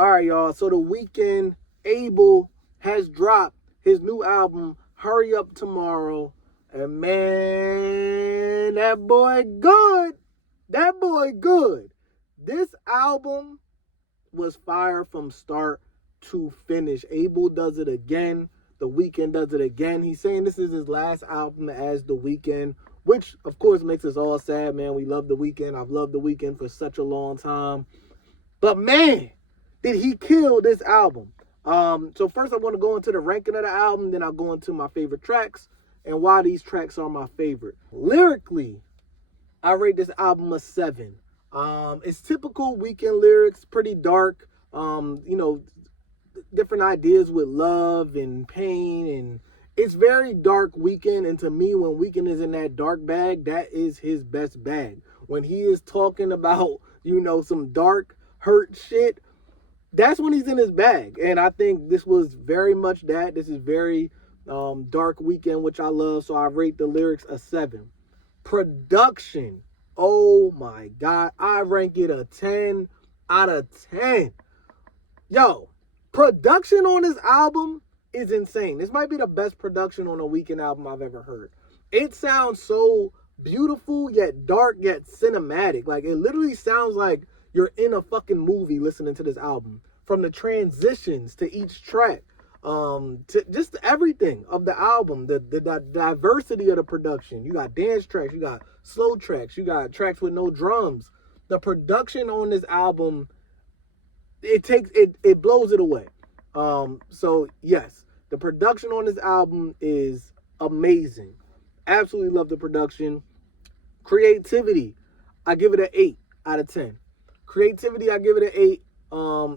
All right, y'all. So the Weeknd, Abel has dropped his new album, Hurry Up Tomorrow. And man, that boy good. That boy good. This album was fire from start to finish. Abel does it again. The Weeknd does it again. He's saying this is his last album as The Weeknd, which of course makes us all sad, man. We love The Weeknd. I've loved The Weeknd for such a long time. But man, did he kill this album. So first I want to go into the ranking of the album, then I'll go into my favorite tracks and why these tracks are my favorite. Lyrically, I rate this album a 7. It's typical Weeknd lyrics, pretty dark, different ideas with love and pain, and it's very dark Weeknd. And to me, when Weeknd is in that dark bag, that is his best bag. When he is talking about, some dark hurt shit, that's when he's in his bag. And I think this was very much that. This is very dark Weeknd, which I love, so I rate the lyrics a 7. Production, oh my God, I rank it a 10 out of 10. Yo, production on this album is insane. This might be the best production on a Weeknd album I've ever heard. It sounds so beautiful, yet dark, yet cinematic. Like, it literally sounds like you're in a fucking movie listening to this album. From the transitions to each track, to just everything of the album, the diversity of the production. You got dance tracks, you got slow tracks, you got tracks with no drums. The production on this album, it blows it away. So yes, the production on this album is amazing. Absolutely love the production. Creativity, I give it an 8 out of 10. Creativity, I give it an 8.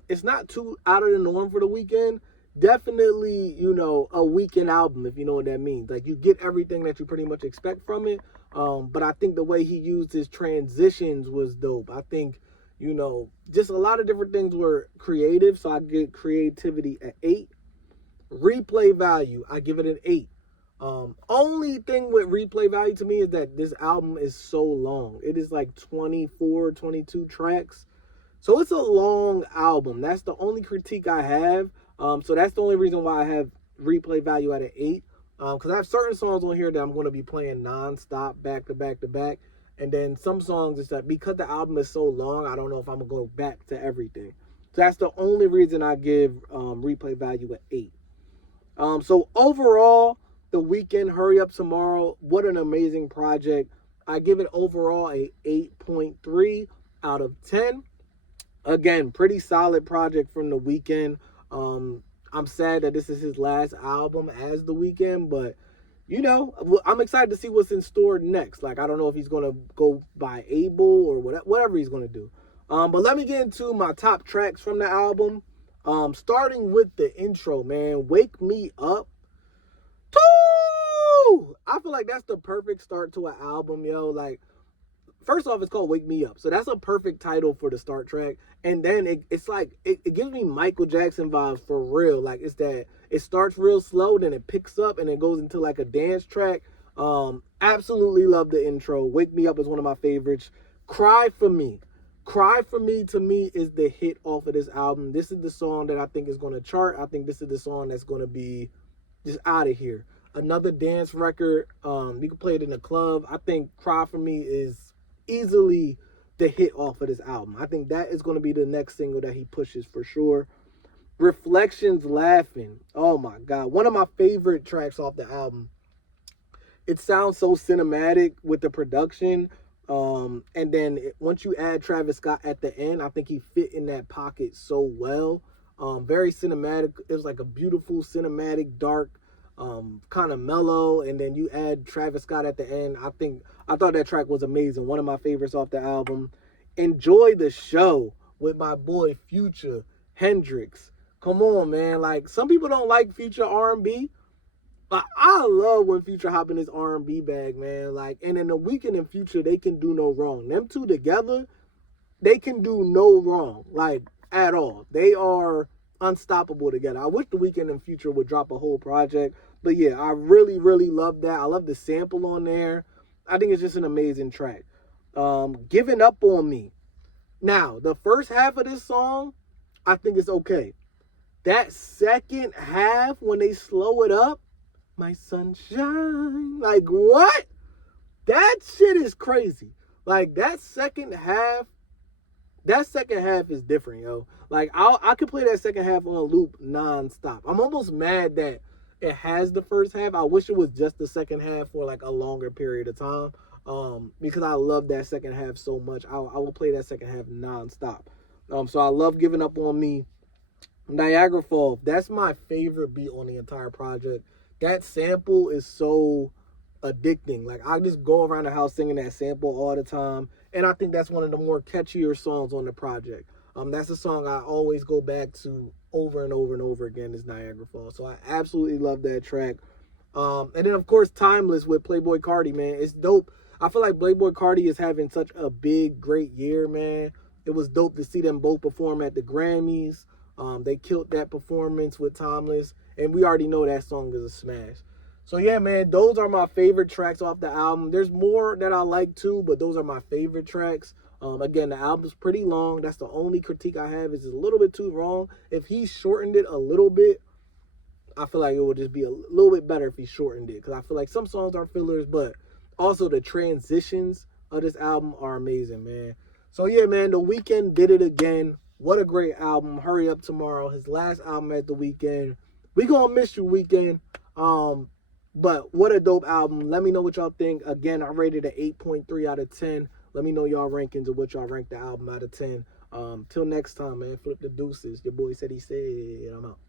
It's not too out of the norm for the Weeknd. Definitely, a Weeknd album, if you know what that means. Like, you get everything that you pretty much expect from it. But I think the way he used his transitions was dope. I think, just a lot of different things were creative. So I give creativity an 8. Replay value, I give it an 8. Only thing with replay value to me is that this album is so long. It is like 24, 22 tracks. So it's a long album. That's the only critique I have. So that's the only reason why I have replay value at an 8. Because I have certain songs on here that I'm going to be playing nonstop, back to back to back. And then some songs, it's like, because the album is so long, I don't know if I'm going to go back to everything. So that's the only reason I give replay value at 8. So overall, The Weeknd, Hurry Up Tomorrow, what an amazing project. I give it overall a 8.3 out of 10. Again, pretty solid project from The Weeknd. I'm sad that this is his last album as The Weeknd, but, I'm excited to see what's in store next. Like, I don't know if he's going to go by Abel or whatever he's going to do. But let me get into my top tracks from the album. Starting with the intro, man. Wake Me Up. I feel like that's the perfect start to an album, yo. Like, first off, it's called Wake Me Up. So that's a perfect title for the start track. And then it's like, it gives me Michael Jackson vibes for real. Like, it's that it starts real slow, then it picks up and it goes into like a dance track. Absolutely love the intro. Wake Me Up is one of my favorites. Cry For Me. Cry For Me, to me, is the hit off of this album. This is the song that I think is going to chart. I think this is the song that's going to be just out of here. Another dance record. You can play it in the club. I think Cry For Me is easily the hit off of this album. I think that is going to be the next single that he pushes for sure. Reflections, Laughing. Oh my God. One of my favorite tracks off the album. It sounds so cinematic with the production. And then once you add Travis Scott at the end, I think he fit in that pocket so well. Very cinematic. It was like a beautiful cinematic, dark, kind of mellow, and then you add Travis Scott at the end. I thought that track was amazing. One of my favorites off the album. Enjoy the Show with my boy Future, Hendrix. Come on, man. Like, some people don't like Future R&B, but I love when Future hop in his R&B bag, man. Like, and in The Weeknd and Future, they can do no wrong. Them two together, they can do no wrong, like, at all. They are unstoppable together. I wish The Weeknd and Future would drop a whole project. But yeah, I really, really love that. I love the sample on there. I think it's just an amazing track. Giving Up On Me. Now, the first half of this song, I think it's okay. That second half, when they slow it up, my sunshine, like what? That shit is crazy. Like that second half is different, yo. Like I could play that second half on a loop nonstop. I'm almost mad that it has the first half. I wish it was just the second half for like a longer period of time. Because I love that second half so much. I will play that second half nonstop. So I love Giving Up on Me. Niagara Falls, that's my favorite beat on the entire project. That sample is so addicting. Like I just go around the house singing that sample all the time, and I think that's one of the more catchier songs on the project. That's a song I always go back to over and over and over again. Is Niagara Falls. So I absolutely love that track. And then of course Timeless with Playboi Carti, man, it's dope. I feel like Playboi Carti is having such a big, great year, man. It was dope to see them both perform at the Grammys. They killed that performance with Timeless, and we already know that song is a smash. So yeah, man, those are my favorite tracks off the album. There's more that I like too, but those are my favorite tracks. Again, the album's pretty long. That's the only critique I have, is it's a little bit too long. If he shortened it a little bit, I feel like it would just be a little bit better if he shortened it, because I feel like some songs are fillers, but also the transitions of this album are amazing, man. So yeah, man, The Weeknd did it again. What a great album. Hurry Up Tomorrow, his last album at The Weeknd. We gonna miss you, Weeknd. But what a dope album. Let me know what y'all think. Again, I rated it 8.3 out of 10. Let me know y'all rankings of what y'all rank the album out of 10. Till next time, man. Flip the deuces. Your boy said he said. I'm out.